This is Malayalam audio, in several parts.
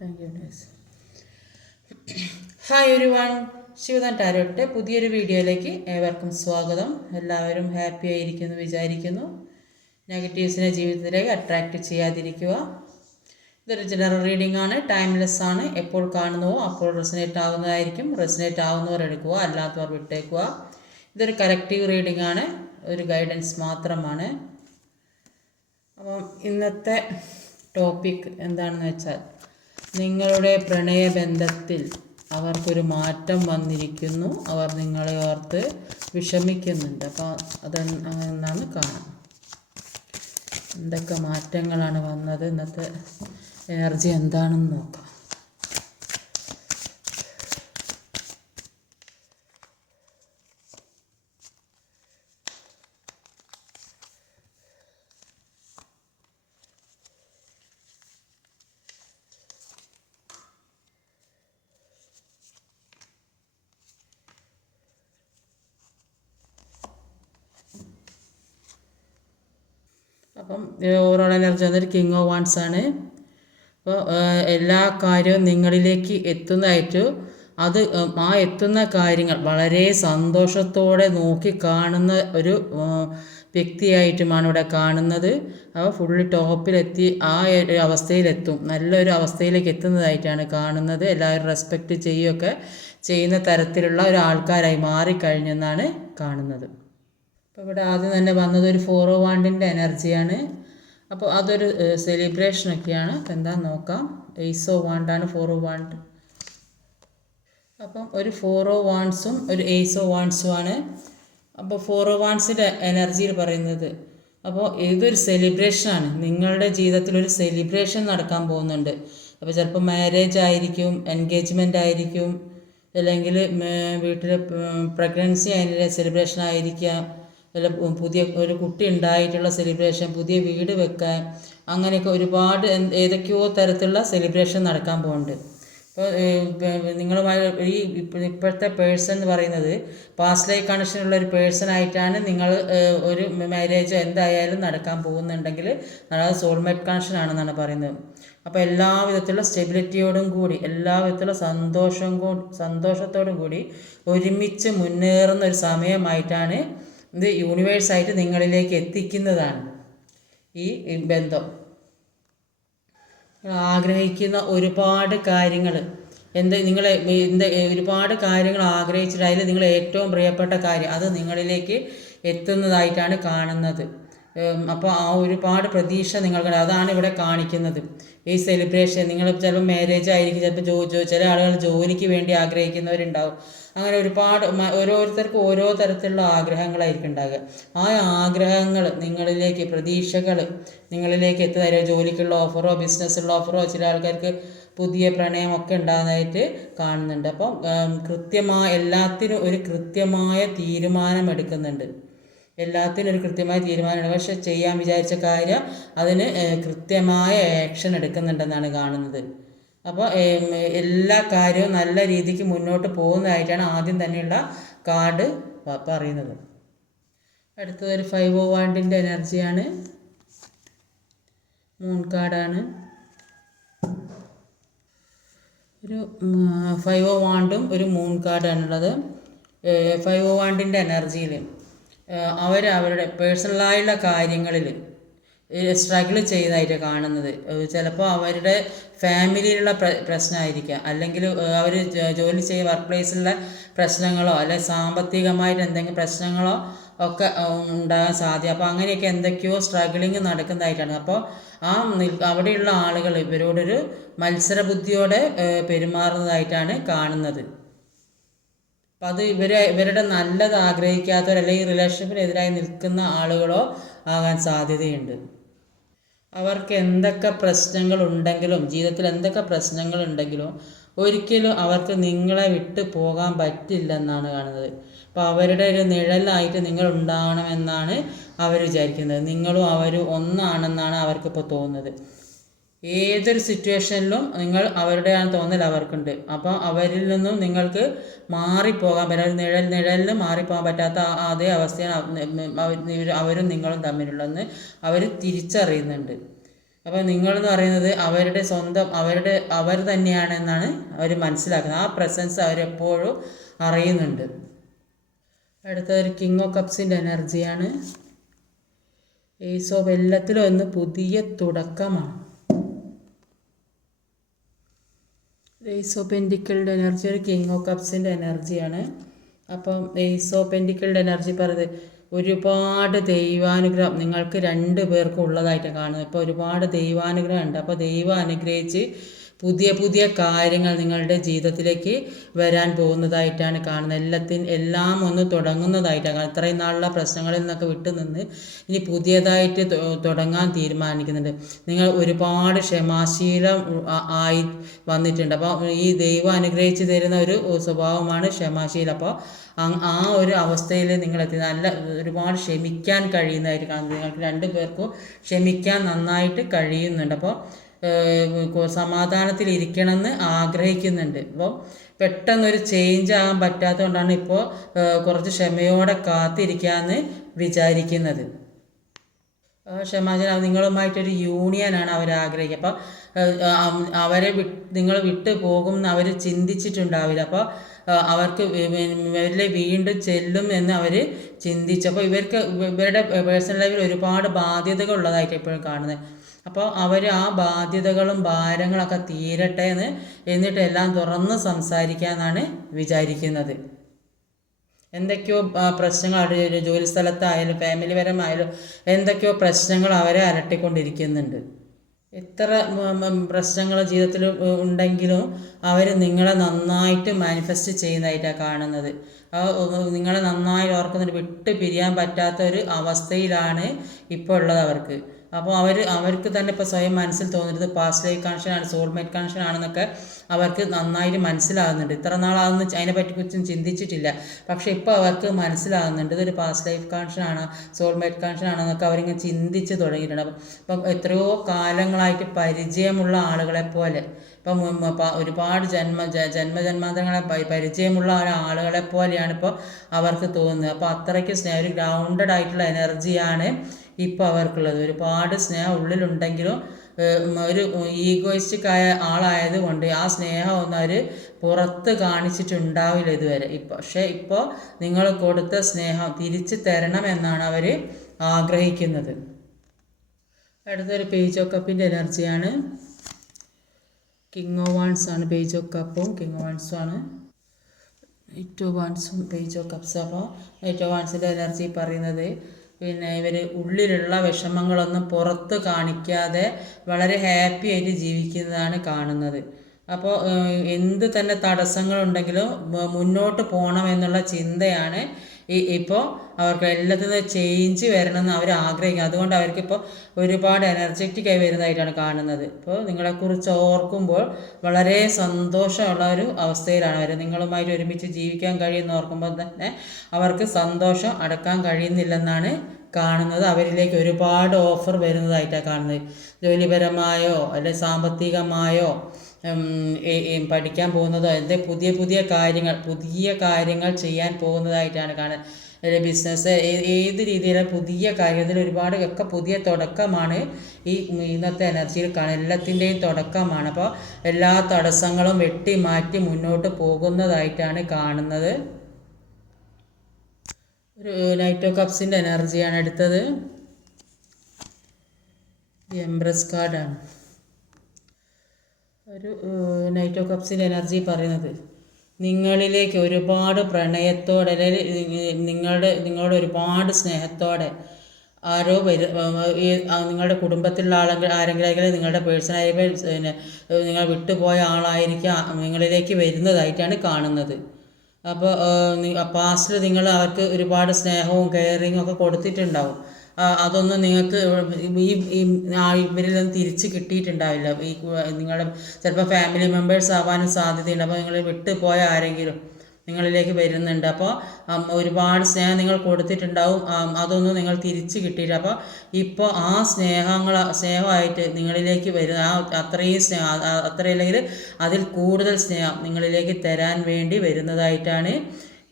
Thank you guys. Hi everyone, Shivadan ടാരോട്ടിൻ്റെ പുതിയൊരു വീഡിയോയിലേക്ക് ഏവർക്കും സ്വാഗതം. എല്ലാവരും ഹാപ്പി ആയിരിക്കുന്നു വിചാരിക്കുന്നു. നെഗറ്റീവ്സിനെ ജീവിതത്തിലേക്ക് അട്രാക്റ്റ് ചെയ്യാതിരിക്കുക. ഇതൊരു ജനറൽ റീഡിംഗ് ആണ്, ടൈംലെസ് ആണ്. എപ്പോൾ കാണുന്നുവോ അപ്പോൾ റെസനേറ്റ് ആവുന്നതായിരിക്കും. റെസനേറ്റ് ആവുന്നവർ എടുക്കുക, അല്ലാത്തവർ വിട്ടേക്കുക. ഇതൊരു കലക്റ്റീവ് റീഡിംഗ് ആണ്, ഒരു ഗൈഡൻസ് മാത്രമാണ്. അപ്പം ഇന്നത്തെ ടോപ്പിക് എന്താണെന്ന് വെച്ചാൽ, നിങ്ങളുടെ പ്രണയബന്ധത്തിൽ അവർക്കൊരു മാറ്റം വന്നിരിക്കുന്നു. അവർ നിങ്ങളെ ഓർത്ത് വിഷമിക്കുന്നുണ്ട്. അപ്പോൾ അതെന്നാണ് കാണാം. എന്തൊക്കെ മാറ്റങ്ങളാണ് വന്നത്, ഇന്നത്തെ എനർജി എന്താണെന്ന് നോക്കാം. അപ്പം ഓവറോൾ എനർജി വന്നൊരു കിങ് ഓഫ് വാൻഡ്സ് ആണ്. അപ്പോൾ എല്ലാ കാര്യവും നിങ്ങളിലേക്ക് എത്തുന്നതായിട്ട് അത് എത്തുന്ന കാര്യങ്ങൾ വളരെ സന്തോഷത്തോടെ നോക്കി കാണുന്ന ഒരു വ്യക്തിയായിട്ടുമാണ് ഇവിടെ കാണുന്നത്. അപ്പോൾ ഫുള്ള് ടോപ്പിലെത്തി ആ ഒരു അവസ്ഥയിലെത്തും, നല്ലൊരു അവസ്ഥയിലേക്ക് എത്തുന്നതായിട്ടാണ് കാണുന്നത്. എല്ലാവരും റെസ്പെക്റ്റ് ചെയ്യുകയൊക്കെ ചെയ്യുന്ന തരത്തിലുള്ള ഒരു ആൾക്കാരായി മാറിക്കഴിഞ്ഞെന്നാണ് കാണുന്നത്. അപ്പോൾ ഇവിടെ ആദ്യം തന്നെ വന്നത് ഒരു 4 ഓഫ് വാണ്ടിൻ്റെ എനർജിയാണ്. അപ്പോൾ അതൊരു സെലിബ്രേഷനൊക്കെയാണ്. അപ്പോൾ എന്താണെന്ന് നോക്കാം. എയ്സ് ഓഫ് വാണ്ടാണ് 4 ഓഫ് വാണ്ട്. അപ്പം ഒരു 4 ഓഫ് വാണ്ട്സും ഒരു എയ്സ് ഓഫ് വാണ്ട്സും ആണ്. അപ്പോൾ 4 ഓഫ് വാണ്ട്സിൻ്റെ എനർജിയിൽ പറയുന്നത്, അപ്പോൾ ഇതൊരു സെലിബ്രേഷനാണ്. നിങ്ങളുടെ ജീവിതത്തിൽ ഒരു സെലിബ്രേഷൻ നടക്കാൻ പോകുന്നുണ്ട്. അപ്പോൾ ചിലപ്പോൾ മാരേജ് ആയിരിക്കും, എൻഗേജ്മെൻ്റ് ആയിരിക്കും, അല്ലെങ്കിൽ വീട്ടിൽ പ്രഗ്നൻസി അതിൻ്റെ സെലിബ്രേഷൻ ആയിരിക്കാം, അല്ല പുതിയ ഒരു കുട്ടി ഉണ്ടായിട്ടുള്ള സെലിബ്രേഷൻ, പുതിയ വീട് വെക്കാൻ, അങ്ങനെയൊക്കെ ഒരുപാട് ഏതൊക്കെയോ തരത്തിലുള്ള സെലിബ്രേഷൻ നടക്കാൻ പോകുന്നുണ്ട്. അപ്പോൾ നിങ്ങളുമായി ഇപ്പോഴത്തെ പേഴ്സൺ എന്ന് പറയുന്നത് പാസ്റ്റ് ലൈഫ് കണക്ഷനുള്ള ഒരു പേഴ്സൺ ആയിട്ടാണ് നിങ്ങൾ ഒരു മാരേജ് എന്തായാലും നടക്കാൻ പോകുന്നുണ്ടെങ്കിൽ അതായത് സോൾമേറ്റ് കണക്ഷൻ ആണെന്നാണ് പറയുന്നത്. അപ്പോൾ എല്ലാ വിധത്തിലുള്ള സ്റ്റെബിലിറ്റിയോടും കൂടി, എല്ലാ വിധത്തിലുള്ള സന്തോഷത്തോടും കൂടി ഒരുമിച്ച് മുന്നേറുന്ന ഒരു സമയമായിട്ടാണ് ഇത് യൂണിവേഴ്സായിട്ട് നിങ്ങളിലേക്ക് എത്തിക്കുന്നതാണ് ഈ ബന്ധം. ആഗ്രഹിക്കുന്ന ഒരുപാട് കാര്യങ്ങൾ നിങ്ങളെ ഒരുപാട് കാര്യങ്ങൾ ആഗ്രഹിച്ചിട്ട് അതിൽ നിങ്ങൾ ഏറ്റവും പ്രിയപ്പെട്ട കാര്യം അത് നിങ്ങളിലേക്ക് എത്തുന്നതായിട്ടാണ് കാണുന്നത്. അപ്പോൾ ആ ഒരുപാട് പ്രതീക്ഷ നിങ്ങൾക്ക്, അതാണ് ഇവിടെ കാണിക്കുന്നത്. ഈ സെലിബ്രേഷൻ നിങ്ങൾ ചിലപ്പോൾ മാരേജ് ആയിരിക്കും, ചിലപ്പോൾ ചില ആളുകൾ ജോലിക്ക് വേണ്ടി ആഗ്രഹിക്കുന്നവരുണ്ടാവും. അങ്ങനെ ഒരുപാട് ഓരോരുത്തർക്കും ഓരോ തരത്തിലുള്ള ആഗ്രഹങ്ങളായിരിക്കും ഉണ്ടാകുക. ആ ആഗ്രഹങ്ങൾ നിങ്ങളിലേക്ക്, പ്രതീക്ഷകൾ നിങ്ങളിലേക്ക് എത്തുന്ന ജോലിക്കുള്ള ഓഫറോ ബിസിനസ്സുള്ള ഓഫറോ, ചില ആൾക്കാർക്ക് പുതിയ പ്രണയമൊക്കെ ഉണ്ടാകുന്നതായിട്ട് കാണുന്നുണ്ട്. അപ്പം എല്ലാത്തിനും ഒരു കൃത്യമായ തീരുമാനം എടുക്കുന്നുണ്ട്. എല്ലാത്തിനും ഒരു കൃത്യമായ തീരുമാനമാണ്. പക്ഷെ ചെയ്യാൻ വിചാരിച്ച കാര്യം അതിന് കൃത്യമായ ആക്ഷൻ എടുക്കുന്നുണ്ടെന്നാണ് കാണുന്നത്. അപ്പോൾ എല്ലാ കാര്യവും നല്ല രീതിക്ക് മുന്നോട്ട് പോകുന്നതായിട്ടാണ് ആദ്യം തന്നെയുള്ള കാർഡ് പറയുന്നത്. അടുത്തതൊരു 5 ഓഫ് വാണ്ടിൻ്റെ എനർജിയാണ്. മൂൺ കാർഡാണ്. ഒരു 5 ഓഫ് വാണ്ടും ഒരു മൂൺ കാർഡാണുള്ളത്. 5 ഓഫ് വാണ്ടിൻ്റെ എനർജിയിൽ അവരുടെ പേഴ്സണലായുള്ള കാര്യങ്ങളിൽ സ്ട്രഗിൾ ചെയ്യുന്നതായിട്ട് കാണുന്നത്. ചിലപ്പോൾ അവരുടെ ഫാമിലിയിലുള്ള പ്രശ്നമായിരിക്കാം, അല്ലെങ്കിൽ അവർ ജോലി ചെയ്യുന്ന വർക്ക് പ്ലേസിലുള്ള പ്രശ്നങ്ങളോ അല്ലെങ്കിൽ സാമ്പത്തികമായിട്ട് എന്തെങ്കിലും പ്രശ്നങ്ങളോ ഒക്കെ ഉണ്ടാകാൻ സാധ്യത. അപ്പോൾ അങ്ങനെയൊക്കെ എന്തൊക്കെയോ സ്ട്രഗിളിങ് നടക്കുന്നതായിട്ടാണ്. അപ്പോൾ അവിടെയുള്ള ആളുകൾ ഇവരോടൊരു മത്സരബുദ്ധിയോടെ പെരുമാറുന്നതായിട്ടാണ് കാണുന്നത്. അപ്പം അത് ഇവരുടെ നല്ലത് ആഗ്രഹിക്കാത്തവർ അല്ലെങ്കിൽ റിലേഷൻഷിപ്പിനെതിരായി നിൽക്കുന്ന ആളുകളോ ആകാൻ സാധ്യതയുണ്ട്. അവർക്ക് എന്തൊക്കെ പ്രശ്നങ്ങളുണ്ടെങ്കിലും, ജീവിതത്തിൽ എന്തൊക്കെ പ്രശ്നങ്ങളുണ്ടെങ്കിലും ഒരിക്കലും അവർക്ക് നിങ്ങളെ വിട്ട് പോകാൻ പറ്റില്ലെന്നാണ് കാണുന്നത്. അപ്പോൾ അവരുടെ ഒരു നിഴലായിട്ട് നിങ്ങൾ ഉണ്ടാവണമെന്നാണ് അവർ വിചാരിക്കുന്നത്. നിങ്ങളും അവരും ഒന്നാണെന്നാണ് അവർക്കിപ്പോൾ തോന്നുന്നത്. ഏതൊരു സിറ്റുവേഷനിലും നിങ്ങൾ അവരുടെയാണ് തോന്നൽ അവർക്കുണ്ട്. അപ്പോൾ അവരിൽ നിന്നും നിങ്ങൾക്ക് മാറിപ്പോകാൻ പറ്റാത്ത, നിഴലിന് മാറിപ്പോകാൻ പറ്റാത്ത അതേ അവസ്ഥയാണ് അവരും നിങ്ങളും തമ്മിലുള്ളതെന്ന് അവർ തിരിച്ചറിയുന്നുണ്ട്. അപ്പോൾ നിങ്ങളെന്ന് പറയുന്നത് അവരുടെ സ്വന്തം അവർ തന്നെയാണെന്നാണ് അവർ മനസ്സിലാക്കുന്നത്. ആ പ്രസൻസ് അവരെപ്പോഴും അറിയുന്നുണ്ട്. അടുത്തൊരു കിങ് ഓഫ് കപ്സിൻ്റെ എനർജിയാണ്. ഏസ് ഓഫ് എല്ലാത്തിലും ഒന്ന് പുതിയ തുടക്കമാണ്. ഏസ് ഓഫ് പെൻറ്റിക്കിളുടെ എനർജി ഒരു കിങ് ഓഫ് കപ്സിൻ്റെ എനർജിയാണ്. അപ്പം ഏസ് ഓഫ് പെൻറ്റിക്കിളുടെ എനർജി പറയുന്നത് ഒരുപാട് ദൈവാനുഗ്രഹം നിങ്ങൾക്ക് 2 പേർക്കും ഉള്ളതായിട്ട് കാണുന്നത്. ഇപ്പോൾ ഒരുപാട് ദൈവാനുഗ്രഹം ഉണ്ട്. അപ്പോൾ ദൈവം അനുഗ്രഹിച്ച് പുതിയ പുതിയ കാര്യങ്ങൾ നിങ്ങളുടെ ജീവിതത്തിലേക്ക് വരാൻ പോകുന്നതായിട്ടാണ് കാണുന്നത്. എല്ലാം ഒന്ന് തുടങ്ങുന്നതായിട്ടാണ് കാണുന്നത്. ഇത്രയും നാളുള്ള പ്രശ്നങ്ങളിൽ നിന്നൊക്കെ വിട്ടുനിന്ന് ഇനി പുതിയതായിട്ട് തുടങ്ങാൻ തീരുമാനിക്കുന്നുണ്ട്. നിങ്ങൾ ഒരുപാട് ക്ഷമാശീലം ആയി വന്നിട്ടുണ്ട്. അപ്പോൾ ഈ ദൈവം അനുഗ്രഹിച്ച് തരുന്ന ഒരു സ്വഭാവമാണ് ക്ഷമാശീലം. അപ്പോൾ ആ ഒരു അവസ്ഥയിൽ നിങ്ങളെത്തി ഒരുപാട് ക്ഷമിക്കാൻ കഴിയുന്നതായിട്ട് കാണുന്നത്. നിങ്ങൾക്ക് 2 പേർക്കും ക്ഷമിക്കാൻ നന്നായിട്ട് കഴിയുന്നുണ്ട്. അപ്പോൾ സമാധാനത്തിലിരിക്കണമെന്ന് ആഗ്രഹിക്കുന്നുണ്ട്. അപ്പോൾ പെട്ടെന്നൊരു ചേഞ്ച് ആകാൻ പറ്റാത്തതുകൊണ്ടാണ് ഇപ്പോൾ കുറച്ച് ക്ഷമയോടെ കാത്തിരിക്കാമെന്ന് വിചാരിക്കുന്നത്. ക്ഷമാചനം നിങ്ങളുമായിട്ടൊരു യൂണിയനാണ് അവർ ആഗ്രഹിക്കുക. അപ്പോൾ അവരെ നിങ്ങൾ വിട്ടു പോകും എന്ന് അവർ ചിന്തിച്ചിട്ടുണ്ടാവില്ല. അപ്പോൾ അവർക്ക് ഇവരിലെ വീണ്ടും ചെല്ലും എന്ന് അവർ ചിന്തിച്ചപ്പോൾ ഇവരുടെ പേഴ്സണൽ ലൈഫിൽ ഒരുപാട് ബാധ്യതകൾ ഉള്ളതായിട്ട് എപ്പോഴും കാണുന്നത്. അപ്പോൾ അവർ ആ ബാധ്യതകളും ഭാരങ്ങളൊക്കെ തീരട്ടെ എന്നിട്ട് എല്ലാം തുറന്ന് സംസാരിക്കാമെന്നാണ് വിചാരിക്കുന്നത്. എന്തൊക്കെയോ പ്രശ്നങ്ങൾ അവരുടെ ജോലി സ്ഥലത്തായാലും ഫാമിലി പരമായാലും എന്തൊക്കെയോ പ്രശ്നങ്ങൾ അവരെ അലട്ടിക്കൊണ്ടിരിക്കുന്നുണ്ട്. എത്ര പ്രശ്നങ്ങൾ ജീവിതത്തിൽ ഉണ്ടെങ്കിലും അവർ നിങ്ങളെ നന്നായിട്ട് മാനിഫെസ്റ്റ് ചെയ്യുന്നതായിട്ടാണ് കാണുന്നത്. നിങ്ങളെ നന്നായി ഓർക്കുന്നുണ്ട്. വിട്ട് പിരിയാൻ പറ്റാത്ത ഒരു അവസ്ഥയിലാണ് ഇപ്പോൾ ഉള്ളത് അവർക്ക്. അപ്പോൾ അവർക്ക് തന്നെ ഇപ്പോൾ സ്വയം മനസ്സിൽ തോന്നുന്നത് പാസ്റ്റ് ലൈഫ് കണക്ഷനാണ്, സോൾമേറ്റ് കണക്ഷൻ ആണെന്നൊക്കെ അവർക്ക് നന്നായിട്ട് മനസ്സിലാകുന്നുണ്ട്. ഇത്ര നാളാണെന്ന് അതിനെപ്പറ്റി കുറിച്ചും ചിന്തിച്ചിട്ടില്ല. പക്ഷേ ഇപ്പോൾ അവർക്ക് മനസ്സിലാകുന്നുണ്ട് ഇതൊരു പാസ്റ്റ് ലൈഫ് കണക്ഷനാണ്, സോൾമേറ്റ് കണക്ഷൻ ആണെന്നൊക്കെ അവരിങ്ങനെ ചിന്തിച്ച് തുടങ്ങിയിട്ടുണ്ട്. അപ്പം എത്രയോ കാലങ്ങളായിട്ട് പരിചയമുള്ള ആളുകളെ പോലെ ഇപ്പം ഒരുപാട് ജന്മജന്മാന്തരങ്ങളെ പരിചയമുള്ള ആളുകളെ പോലെയാണ് ഇപ്പോൾ അവർക്ക് തോന്നുന്നത്. അപ്പോൾ അത്രയ്ക്ക് ഒരു ഗ്രൗണ്ടഡ് ആയിട്ടുള്ള എനർജിയാണ് ഇപ്പോൾ അവർക്കുള്ളത്. ഒരുപാട് സ്നേഹം ഉള്ളിലുണ്ടെങ്കിലും ഒരു ഈഗോയിസ്റ്റിക് ആളായതുകൊണ്ട് ആ സ്നേഹമൊന്നും അവർ പുറത്ത് കാണിച്ചിട്ടുണ്ടാവില്ല ഇതുവരെ. പക്ഷേ ഇപ്പോൾ നിങ്ങൾ കൊടുത്ത സ്നേഹം തിരിച്ചു തരണമെന്നാണ് അവർ ആഗ്രഹിക്കുന്നത്. അടുത്തൊരു പേജ് ഓഫ് കപ്പിൻ്റെ എനർജിയാണ്. കിങ് ഓഫ് വാൻസ് ആണ് പേജ് ഓഫ് കപ്പും കിങ് ഓഫ് വാൻസും ആണ്. നൈറ്റ് ഓഫ് വാൻസും പേജ് ഓഫ് കപ്സ്. അപ്പോൾ നൈറ്റ് ഓഫ് വാൻസിൻ്റെ എനർജി പറയുന്നത് ഇവർ ഉള്ളിലുള്ള വിഷമങ്ങളൊന്നും പുറത്ത് കാണിക്കാതെ വളരെ ഹാപ്പി ആയിട്ട് ജീവിക്കുന്നതാണ് കാണുന്നത്. അപ്പോൾ എന്ത് തന്നെ തടസ്സങ്ങളുണ്ടെങ്കിലും മുന്നോട്ട് പോകണം എന്നുള്ള ചിന്തയാണ് ഇപ്പോൾ അവർക്ക് എല്ലാത്തിനും ചേഞ്ച് വരണമെന്ന് അവർ ആഗ്രഹിക്കും. അതുകൊണ്ട് അവർക്കിപ്പോൾ ഒരുപാട് എനർജറ്റിക്കായി വരുന്നതായിട്ടാണ് കാണുന്നത്. ഇപ്പോൾ നിങ്ങളെക്കുറിച്ച് ഓർക്കുമ്പോൾ വളരെ സന്തോഷമുള്ള ഒരു അവസ്ഥയിലാണ് അവർ. നിങ്ങളുമായിട്ട് ഒരുമിച്ച് ജീവിക്കാൻ കഴിയുമെന്ന് ഓർക്കുമ്പോൾ തന്നെ അവർക്ക് സന്തോഷം അടക്കാൻ കഴിയുന്നില്ലെന്നാണ് കാണുന്നത്. അവരിലേക്ക് ഒരുപാട് ഓഫർ വരുന്നതായിട്ടാണ് കാണുന്നത്. ജോലിപരമായോ അല്ലെങ്കിൽ സാമ്പത്തികമായോ പഠിക്കാൻ പോകുന്നതോ പുതിയ പുതിയ കാര്യങ്ങൾ ചെയ്യാൻ പോകുന്നതായിട്ടാണ് കാണുന്നത്. അല്ലെങ്കിൽ ബിസിനസ് ഏത് രീതിയിലും പുതിയ കാര്യത്തിൽ ഒരുപാട് ഒക്കെ പുതിയ തുടക്കമാണ് ഇന്നത്തെ എനർജിയിൽ കാണുന്നത്. എല്ലാത്തിൻ്റെയും തുടക്കമാണ്. അപ്പോൾ എല്ലാ തടസ്സങ്ങളും വെട്ടി മാറ്റി മുന്നോട്ട് പോകുന്നതായിട്ടാണ് കാണുന്നത്. ഒരു നൈറ്റ് ഓഫ് കപ്സിൻ്റെ എനർജിയാണ് എടുത്തത്. എംപ്രസ് കാർഡാണ്. ഒരു നൈറ്റ് ഓഫ് കപ്സിൻ്റെ എനർജി പറയുന്നത് നിങ്ങളിലേക്ക് ഒരുപാട് പ്രണയത്തോടെ അല്ലെങ്കിൽ നിങ്ങളോട് ഒരുപാട് സ്നേഹത്തോടെ ആരോ നിങ്ങളുടെ കുടുംബത്തിലുള്ള ആരെങ്കിലും നിങ്ങളുടെ പേഴ്സണായി നിങ്ങൾ വിട്ടുപോയ ആളായിരിക്കാം നിങ്ങളിലേക്ക് വരുന്നതായിട്ടാണ് കാണുന്നത്. അപ്പോൾ പാസ്റ്റിൽ നിങ്ങൾ അവർക്ക് ഒരുപാട് സ്നേഹവും കെയറിങ്ങും ഒക്കെ കൊടുത്തിട്ടുണ്ടാവും. അതൊന്നും നിങ്ങൾക്ക് ഇവരിൽ നിന്ന് തിരിച്ച് കിട്ടിയിട്ടുണ്ടാവില്ല. നിങ്ങളുടെ ചിലപ്പോൾ ഫാമിലി മെമ്പേഴ്സ് ആവാനും സാധ്യതയുണ്ട്. അപ്പോൾ നിങ്ങൾ വിട്ടുപോയ ആരെങ്കിലും നിങ്ങളിലേക്ക് വരുന്നുണ്ട്. അപ്പോൾ ഒരുപാട് സ്നേഹം നിങ്ങൾ കൊടുത്തിട്ടുണ്ടാവും. അതൊന്നും നിങ്ങൾ തിരിച്ച് കിട്ടിയില്ല. അപ്പോൾ ഇപ്പോൾ ആ സ്നേഹമായിട്ട് നിങ്ങളിലേക്ക് വരുന്ന അത്രയും സ്നേഹം അത്രയില്ലെങ്കിൽ അതിൽ കൂടുതൽ സ്നേഹം നിങ്ങളിലേക്ക് തരാൻ വേണ്ടി വരുന്നതായിട്ടാണ്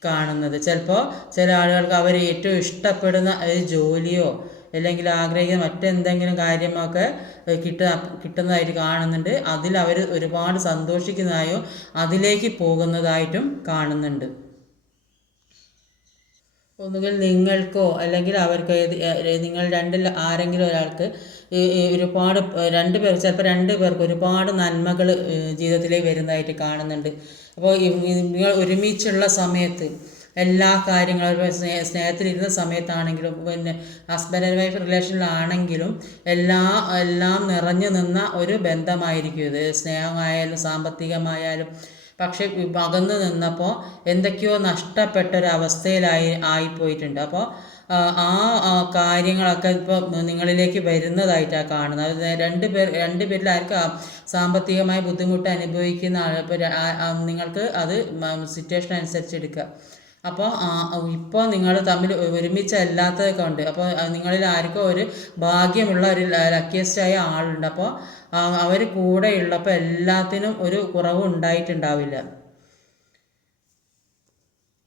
കാണുന്നത്. ചിലപ്പോൾ ചില ആളുകൾക്ക് അവർ ഏറ്റവും ഇഷ്ടപ്പെടുന്ന ഒരു ജോലിയോ അല്ലെങ്കിൽ ആഗ്രഹിക്കുന്ന മറ്റെന്തെങ്കിലും കാര്യമൊക്കെ കിട്ടുന്നതായിട്ട് കാണുന്നുണ്ട്. അതിൽ അവർ ഒരുപാട് സന്തോഷിക്കുന്നതായോ അതിലേക്ക് പോകുന്നതായിട്ടും കാണുന്നുണ്ട്. ഒന്നുകിൽ നിങ്ങൾക്കോ അല്ലെങ്കിൽ അവർക്ക് നിങ്ങൾ രണ്ടിൽ ആരെങ്കിലും ഒരാൾക്ക് ഒരുപാട് രണ്ട് പേർ ചിലപ്പോൾ രണ്ട് പേർക്ക് ഒരുപാട് നന്മകൾ ജീവിതത്തിലേക്ക് വരുന്നതായിട്ട് കാണുന്നുണ്ട്. അപ്പോൾ നിങ്ങൾ ഒരുമിച്ചുള്ള സമയത്ത് എല്ലാ കാര്യങ്ങളും സ്നേഹത്തിലിരുന്ന സമയത്താണെങ്കിലും പിന്നെ ഹസ്ബൻഡ് ആൻഡ് വൈഫ് റിലേഷനിലാണെങ്കിലും എല്ലാം നിറഞ്ഞു നിന്ന ഒരു ബന്ധമായിരിക്കും ഇത്. സ്നേഹമായാലും സാമ്പത്തികമായാലും. പക്ഷെ അകന്ന് നിന്നപ്പോൾ എന്തൊക്കെയോ ആയിപ്പോയിട്ടുണ്ട്. അപ്പോൾ ആ കാര്യങ്ങളൊക്കെ ഇപ്പോൾ നിങ്ങളിലേക്ക് വരുന്നതായിട്ടാണ് കാണുന്നത്. അത് രണ്ട് പേരിൽ ആർക്കും സാമ്പത്തികമായി ബുദ്ധിമുട്ട് അനുഭവിക്കുന്ന ഇപ്പോൾ നിങ്ങൾക്ക് അത് സിറ്റുവേഷൻ അനുസരിച്ച് എടുക്കുക. അപ്പോൾ ഇപ്പോൾ നിങ്ങൾ തമ്മിൽ ഒരുമിച്ചല്ലാത്തതൊക്കെ ഉണ്ട്. അപ്പോൾ നിങ്ങളിൽ ആർക്കോ ഒരു ഭാഗ്യമുള്ള ഒരു ലക്കിയസ്റ്റായ ആളുണ്ട്. അപ്പോൾ അവർ കൂടെയുള്ളപ്പോൾ എല്ലാത്തിനും ഒരു കുറവും ഉണ്ടായിട്ടുണ്ടാവില്ല.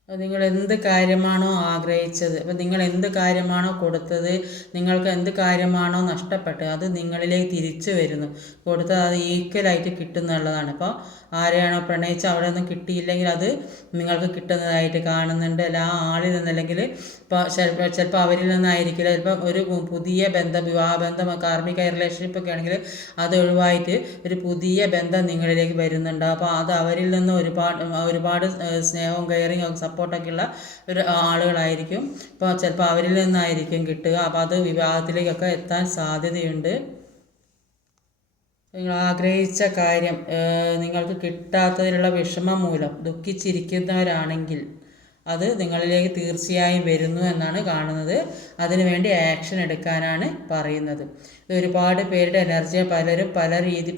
നിങ്ങൾ എന്ത് കാര്യമാണോ ആഗ്രഹിച്ചത്, അപ്പോൾ നിങ്ങൾ എന്ത് കാര്യമാണോ കൊടുത്തത്, നിങ്ങൾക്ക് എന്ത് കാര്യമാണോ നഷ്ടപ്പെട്ടത്, അത് നിങ്ങളിലേക്ക് തിരിച്ചു വരുന്നു. കൊടുത്തത് അത് ഈക്വലായിട്ട് കിട്ടുന്നുള്ളതാണ്. അപ്പോൾ ആരെയാണോ പ്രണയിച്ച് അവിടെ ഒന്നും കിട്ടിയില്ലെങ്കിൽ അത് നിങ്ങൾക്ക് കിട്ടുന്നതായിട്ട് കാണുന്നുണ്ട്. അല്ല ആ ആളിൽ നിന്നല്ലെങ്കിൽ ഇപ്പോൾ ചിലപ്പോൾ അവരിൽ നിന്നായിരിക്കില്ല, ചിലപ്പോൾ ഒരു പുതിയ ബന്ധം, വിവാഹബന്ധം, കാർമിക റിലേഷൻഷിപ്പൊക്കെ ആണെങ്കിൽ അത് ഒഴിവായിട്ട് ഒരു പുതിയ ബന്ധം നിങ്ങളിലേക്ക് വരുന്നുണ്ട്. അപ്പോൾ അത് അവരിൽ നിന്ന് ഒരുപാട് സ്നേഹവും കെയറിങ്ങും സപ്പോർട്ടൊക്കെയുള്ള ഒരു ആളുകളായിരിക്കും. ഇപ്പോൾ ചിലപ്പോൾ അവരിൽ നിന്നായിരിക്കും കിട്ടുക. അപ്പോൾ അത് വിവാഹത്തിലേക്കൊക്കെ എത്താൻ സാധ്യതയുണ്ട്. നിങ്ങൾ ആഗ്രഹിച്ച കാര്യം നിങ്ങൾക്ക് കിട്ടാത്തതിലുള്ള വിഷമം മൂലം ദുഃഖിച്ചിരിക്കുന്നവരാണെങ്കിൽ അത് നിങ്ങളിലേക്ക് തീർച്ചയായും വരുന്നു എന്നാണ് കാണുന്നത്. അതിനുവേണ്ടി ആക്ഷൻ എടുക്കാനാണ് പറയുന്നത്. ഇത് ഒരുപാട് പേരുടെ എനർജിയെ പലരും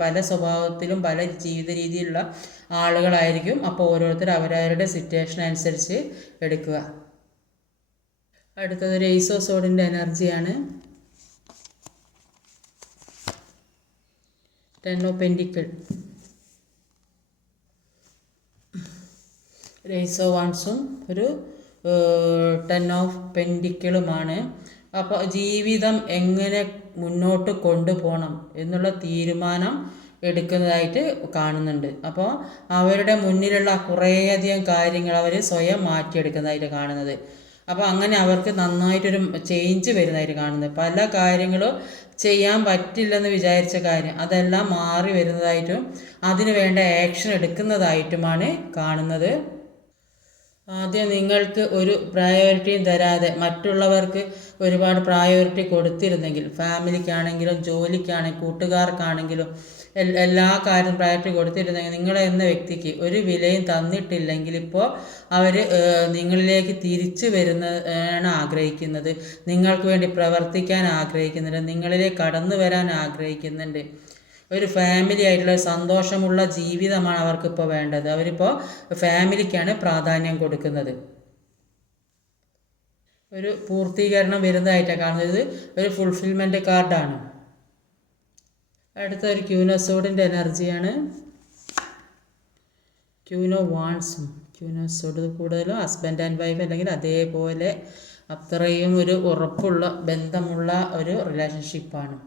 പല സ്വഭാവത്തിലും പല ജീവിത രീതിയിലുള്ള ആളുകളായിരിക്കും. അപ്പോൾ ഓരോരുത്തർ അവരവരുടെ സിറ്റുവേഷൻ അനുസരിച്ച് എടുക്കുക. അടുത്തതൊരു ഏസ് ഓഫ് സോഡിൻ്റെ എനർജിയാണ്. 10 ഓഫ് പെൻറ്റിക്കിൾ, ഏസ് ഓഫ് വാൻസും ഒരു 10 ഓഫ് പെൻറ്റിക്കിളുമാണ്. അപ്പോൾ ജീവിതം എങ്ങനെ മുന്നോട്ട് കൊണ്ടുപോകണം എന്നുള്ള തീരുമാനം എടുക്കുന്നതായിട്ട് കാണുന്നുണ്ട്. അപ്പോൾ അവരുടെ മുന്നിലുള്ള കുറേയധികം കാര്യങ്ങൾ അവർ സ്വയം മാറ്റിയെടുക്കുന്നതായിട്ട് കാണുന്നത്. അപ്പോൾ അങ്ങനെ അവർക്ക് നന്നായിട്ടൊരു ചേഞ്ച് വരുന്നതായിട്ട് കാണുന്നത്. പല കാര്യങ്ങളും ചെയ്യാൻ പറ്റില്ലെന്ന് വിചാരിച്ച കാര്യം അതെല്ലാം മാറി വരുന്നതായിട്ടും അതിന് വേണ്ട ആക്ഷൻ എടുക്കുന്നതായിട്ടുമാണ് കാണുന്നത്. ആദ്യം നിങ്ങൾക്ക് ഒരു പ്രയോറിറ്റിയും തരാതെ മറ്റുള്ളവർക്ക് ഒരുപാട് പ്രയോറിറ്റി കൊടുത്തിരുന്നെങ്കിൽ, ഫാമിലിക്കാണെങ്കിലും ജോലിക്കാണെങ്കിലും കൂട്ടുകാർക്കാണെങ്കിലും എല്ലാ കാര്യവും പ്രയോറിറ്റി കൊടുത്തിരുന്നെങ്കിൽ, നിങ്ങളെ എന്ന വ്യക്തിക്ക് ഒരു വിലയും തന്നിട്ടില്ലെങ്കിൽ ഇപ്പോൾ അവർ നിങ്ങളിലേക്ക് തിരിച്ചു വരുന്നതാണ് ആഗ്രഹിക്കുന്നത്. നിങ്ങൾക്ക് വേണ്ടി പ്രവർത്തിക്കാൻ ആഗ്രഹിക്കുന്നുണ്ട്, നിങ്ങളിലേക്ക് കടന്നു വരാൻ ആഗ്രഹിക്കുന്നുണ്ട്. ഒരു ഫാമിലി ആയിട്ടുള്ള സന്തോഷമുള്ള ജീവിതമാണ് അവർക്കിപ്പോൾ വേണ്ടത്. അവരിപ്പോൾ ഫാമിലിക്കാണ് പ്രാധാന്യം കൊടുക്കുന്നത്. ഒരു പൂർത്തീകരണം വരുന്നതായിട്ടാണ് കാണുന്നത്. ഒരു ഫുൾഫിൽമെൻ്റ് കാർഡാണ്. അടുത്ത ഒരു ക്യൂൻ ഓഫ് സോഡിൻ്റെ എനർജിയാണ്. ക്യൂൻ ഓഫ് വാൻസും ക്യൂൻ ഓഫ് സോഡ് കൂടുതലും ഹസ്ബൻഡ് ആൻഡ് വൈഫ് അല്ലെങ്കിൽ അതേപോലെ അത്രയും ഒരു ഉറപ്പുള്ള ബന്ധമുള്ള ഒരു റിലേഷൻഷിപ്പാണ്.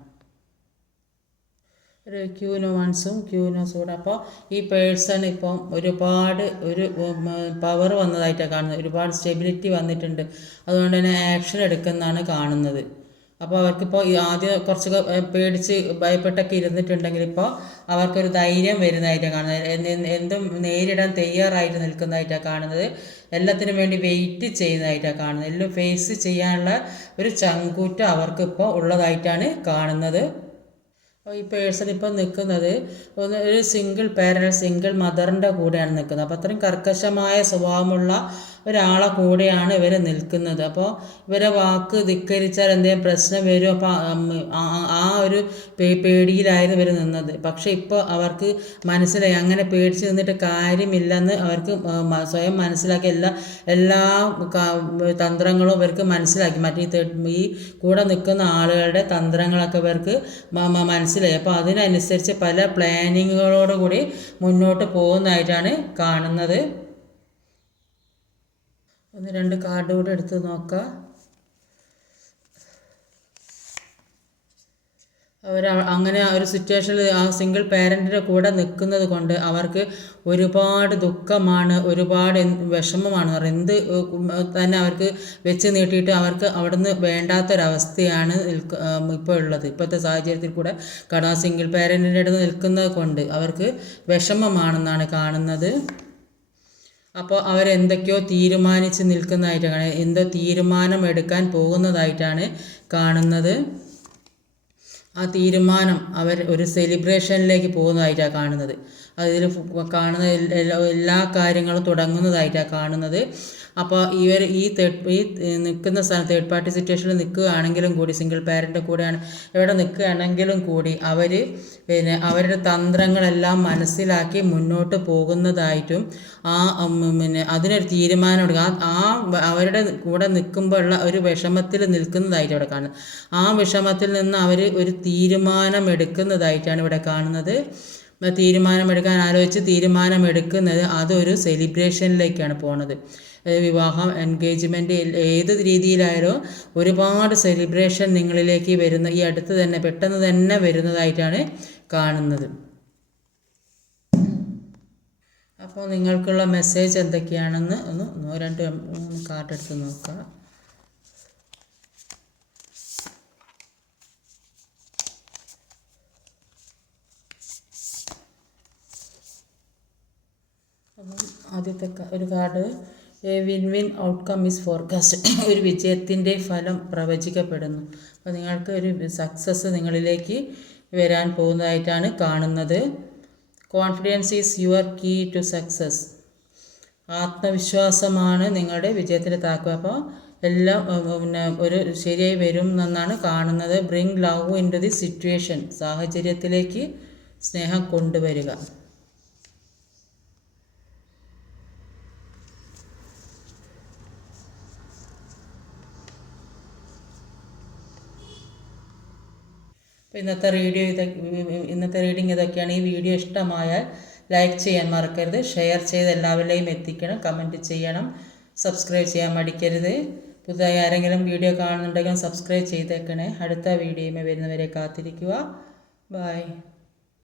ഒരു ക്യൂൻ ഓഫ് വാൻസും ക്യൂൻ ഓഫ് സോഡ്. അപ്പോൾ ഈ പേഴ്സൺ ഇപ്പം ഒരുപാട് ഒരു പവർ വന്നതായിട്ടാണ് കാണുന്നത്. ഒരുപാട് സ്റ്റെബിലിറ്റി വന്നിട്ടുണ്ട്. അതുകൊണ്ട് തന്നെ ആക്ഷൻ എടുക്കുന്നതാണ് കാണുന്നത്. അപ്പോൾ അവർക്കിപ്പോൾ ആദ്യം കുറച്ചൊക്കെ പേടിച്ച് ഭയപ്പെട്ടൊക്കെ ഇരുന്നിട്ടുണ്ടെങ്കിൽ ഇപ്പോൾ അവർക്കൊരു ധൈര്യം വരുന്നതായിട്ടാണ് കാണുന്നത്. എന്തും നേരിടാൻ തയ്യാറായിട്ട് നിൽക്കുന്നതായിട്ടാണ് കാണുന്നത്. എല്ലാത്തിനും വേണ്ടി വെയിറ്റ് ചെയ്യുന്നതായിട്ടാണ് കാണുന്നത്. എല്ലാം ഫേസ് ചെയ്യാനുള്ള ഒരു ചങ്കൂറ്റം അവർക്കിപ്പോൾ ഉള്ളതായിട്ടാണ് കാണുന്നത്. അപ്പോൾ ഈ പേഴ്സൺ ഇപ്പോൾ നിൽക്കുന്നത് ഒരു സിംഗിൾ പേരൻറ്റ്, സിംഗിൾ മദറിൻ്റെ കൂടെയാണ് നിൽക്കുന്നത്. അപ്പോൾ അത്രയും കർക്കശമായ സ്വഭാവമുള്ള ഒരാളെ കൂടെയാണ് ഇവർ നിൽക്കുന്നത്. അപ്പോൾ ഇവരെ വാക്ക് ധിക്കരിച്ചാൽ എന്തെങ്കിലും പ്രശ്നം വരും. അപ്പോൾ ആ ഒരു പേടിയിലായിരുന്നു ഇവർ നിന്നത്. പക്ഷേ ഇപ്പോൾ അവർക്ക് മനസ്സിലായി അങ്ങനെ പേടിച്ച് നിന്നിട്ട് കാര്യമില്ലെന്ന് അവർക്ക് സ്വയം മനസ്സിലാക്കി. എല്ലാ തന്ത്രങ്ങളും ഇവർക്ക് മനസ്സിലാക്കി. ഈ കൂടെ നിൽക്കുന്ന ആളുകളുടെ തന്ത്രങ്ങളൊക്കെ ഇവർക്ക് മനസ്സിലായി. അപ്പോൾ അതിനനുസരിച്ച് പല പ്ലാനിങ്ങുകളോടുകൂടി മുന്നോട്ട് പോകുന്നതായിട്ടാണ് കാണുന്നത്. ഒന്ന് രണ്ട് കാർഡ് കൂടെ എടുത്ത് നോക്കാം. അങ്ങനെ ഒരു സിറ്റുവേഷനിൽ ആ സിംഗിൾ പേരൻറ്റിൻ്റെ കൂടെ നിൽക്കുന്നത് കൊണ്ട് അവർക്ക് ഒരുപാട് ദുഃഖമാണ്, ഒരുപാട് വിഷമമാണ്. എന്ത് തന്നെ അവർക്ക് വെച്ച് നീട്ടിയിട്ട് അവർക്ക് അവിടുന്ന് വേണ്ടാത്തൊരവസ്ഥയാണ് ഇപ്പോൾ ഉള്ളത്. ഇപ്പോഴത്തെ സാഹചര്യത്തിൽ കൂടെ കാരണം ആ സിംഗിൾ പേരൻറ്റിൻ്റെ അടുത്ത് നിൽക്കുന്നത് കൊണ്ട് അവർക്ക് വിഷമമാണെന്നാണ് കാണുന്നത്. അപ്പോൾ അവരെന്തൊക്കെയോ തീരുമാനിച്ച് നിൽക്കുന്നതായിട്ടാണ്, എന്തോ തീരുമാനം എടുക്കാൻ പോകുന്നതായിട്ടാണ് കാണുന്നത്. ആ തീരുമാനം അവർ ഒരു സെലിബ്രേഷനിലേക്ക് പോകുന്നതായിട്ടാണ് കാണുന്നത്. അതിൽ കാണുന്ന എല്ലാ കാര്യങ്ങളും തുടങ്ങുന്നതായിട്ടാണ് കാണുന്നത്. അപ്പോൾ ഇവർ ഈ നിൽക്കുന്ന സ്ഥലം തേർഡ് പാർട്ടി സിറ്റുവേഷനിൽ നിൽക്കുകയാണെങ്കിലും കൂടി, സിംഗിൾ പാരൻ്റെ കൂടെയാണ് ഇവിടെ നിൽക്കുകയാണെങ്കിലും കൂടി അവർ അവരുടെ തന്ത്രങ്ങളെല്ലാം മനസ്സിലാക്കി മുന്നോട്ട് പോകുന്നതായിട്ടും അതിനൊരു തീരുമാനം അവരുടെ കൂടെ നിൽക്കുമ്പോഴുള്ള ഒരു വിഷമത്തിൽ നിൽക്കുന്നതായിട്ട് ഇവിടെ കാണുന്നത്. ആ വിഷമത്തിൽ നിന്ന് അവർ ഒരു തീരുമാനമെടുക്കുന്നതായിട്ടാണ് ഇവിടെ കാണുന്നത്. തീരുമാനമെടുക്കാൻ ആലോചിച്ച് തീരുമാനമെടുക്കുന്നത് അതൊരു സെലിബ്രേഷനിലേക്കാണ് പോണത്. വിവാഹം, എൻഗേജ്മെൻറ്റ്, ഏത് രീതിയിലായാലും ഒരുപാട് സെലിബ്രേഷൻ നിങ്ങളിലേക്ക് വരുന്ന ഈ അടുത്ത് തന്നെ പെട്ടെന്ന് തന്നെ വരുന്നതായിട്ടാണ് കാണുന്നത്. അപ്പോൾ നിങ്ങൾക്കുള്ള മെസ്സേജ് എന്തൊക്കെയാണെന്ന് ഒന്ന് 2-3 കാർഡ് എടുത്ത് നോക്കാം. ആദ്യത്തെ ഒരു card, A win win outcome is forecast. ഒരു വിജയത്തിൻ്റെ ഫലം പ്രവചിക്കപ്പെടുന്നു. അപ്പോൾ നിങ്ങൾക്ക് ഒരു സക്സസ് നിങ്ങളിലേക്ക് വരാൻ പോകുന്നതായിട്ടാണ് കാണുന്നത്. Confidence is your key to success. ആത്മവിശ്വാസമാണ് നിങ്ങളുടെ വിജയത്തിൻ്റെ താക്കോൽ. അപ്പോൾ എല്ലാം ഒരു ശരിയായി വരും എന്നാണ് കാണുന്നത്. Bring love into the situation. സാഹചര്യത്തിലേക്ക് സ്നേഹം കൊണ്ടുവരിക. ഇന്നത്തെ റീഡിങ് ഇതൊക്കെയാണ്. ഈ വീഡിയോ ഇഷ്ടമായാൽ ലൈക്ക് ചെയ്യാൻ മറക്കരുത്, ഷെയർ ചെയ്ത് എല്ലാവരിലേയും എത്തിക്കണം, കമൻറ്റ് ചെയ്യണം, സബ്സ്ക്രൈബ് ചെയ്യാൻ മടിക്കരുത്. പുതുതായി ആരെങ്കിലും വീഡിയോ കാണുന്നുണ്ടെങ്കിൽ സബ്സ്ക്രൈബ് ചെയ്തേക്കണേ. അടുത്ത വീഡിയോയുമായി വരുന്നവരെ കാത്തിരിക്കുക. ബൈ.